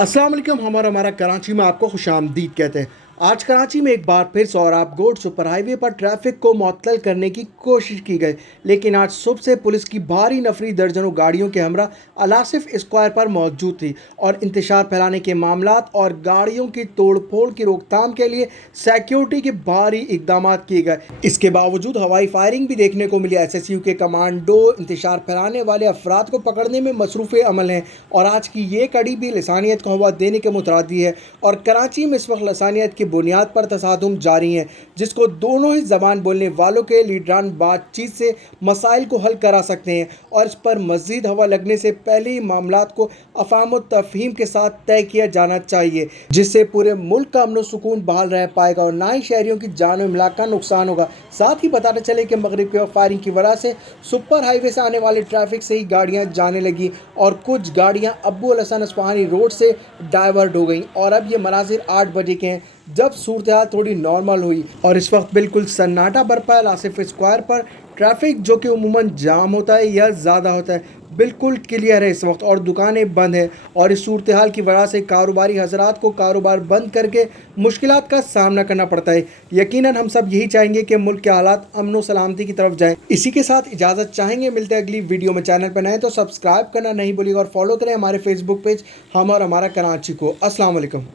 अस्सलाम वालेकुम। हमारा कराची में आपको खुशामदीद कहते हैं। आज कराची में एक बार फिर सोहराबगोड सुपर हाईवे पर ट्रैफिक को मुअत्तल करने की कोशिश की गई, लेकिन आज सुबह से पुलिस की भारी नफरी दर्जनों गाड़ियों के हमरा अलासिफ स्क्वायर पर मौजूद थी और इंतशार फैलाने के मामलात और गाड़ियों की तोड़ फोड़ की रोकथाम के लिए सिक्योरिटी के भारी इकदाम किए गए। इसके बावजूद हवाई फायरिंग भी देखने को मिली। SSU के कमांडो इंतशार फैलाने वाले अफराद को पकड़ने में मसरूफ़ अमल हैं और आज की ये कड़ी भी लसानियत को हवा देने के मुतरादी है। और कराची में इस वक्त लसानियत की बुनियाद पर तसादुम जारी हैं, जिसको दोनों ही ज़बान बोलने वालों के लीडरान बातचीत से मसाइल को हल करा सकते हैं और इस पर मज़ीद हवा लगने से पहले ही मामलात को अफ़ाम व तफ़हीम के साथ तय किया जाना चाहिए, जिससे पूरे मुल्क का अमन सुकून बहाल रह पाएगा और ना ही शहरियों की जान व माल का नुकसान होगा। साथ ही बताते चले कि मगरिब के फायरिंग की वजह से सुपर हाईवे से आने वाले ट्रैफिक से ही गाड़ियाँ जाने लगी और कुछ गाड़ियाँ अब्बू अल हसन अस्फ़हानी रोड से डाइवर्ट हो गई और अब ये मनाजिर 8 बजे के हैं जब सूरत हाल थोड़ी नॉर्मल हुई और इस वक्त बिल्कुल सन्नाटा बरपा है। आसिफ स्क्वायर पर ट्रैफिक जो कि उमूमन जाम होता है या ज़्यादा होता है बिल्कुल क्लियर है इस वक्त और दुकानें बंद हैं और इस सूरत हाल की वजह से कारोबारी हजरात को कारोबार बंद करके मुश्किलात का सामना करना पड़ता है। यकीनन हम सब यही चाहेंगे कि मुल्क के हालात अमन व सलामती की तरफ जाएं। इसी के साथ इजाज़त चाहेंगे, मिलते हैं अगली वीडियो में। चैनल पर नए तो सब्सक्राइब करना नहीं भूलिएगा और फॉलो करें हमारे फेसबुक पेज हम और हमारा कराची को। अस्सलाम वालेकुम।